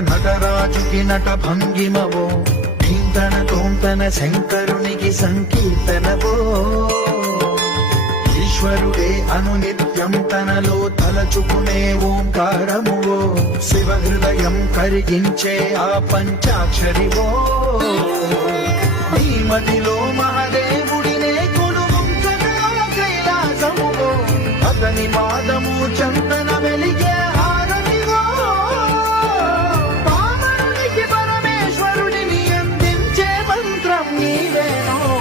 నటరాజుకి నట భంగిమవో ఠీంతన తోంతన శంకరునికి సంకీర్తనవో ఈశ్వరుడే అనునిత్యం తనలో తలచుకునే ఓంకారమువో శివ హృదయం కరిగించే ఆ పంచాక్షరివో నీ మదిలో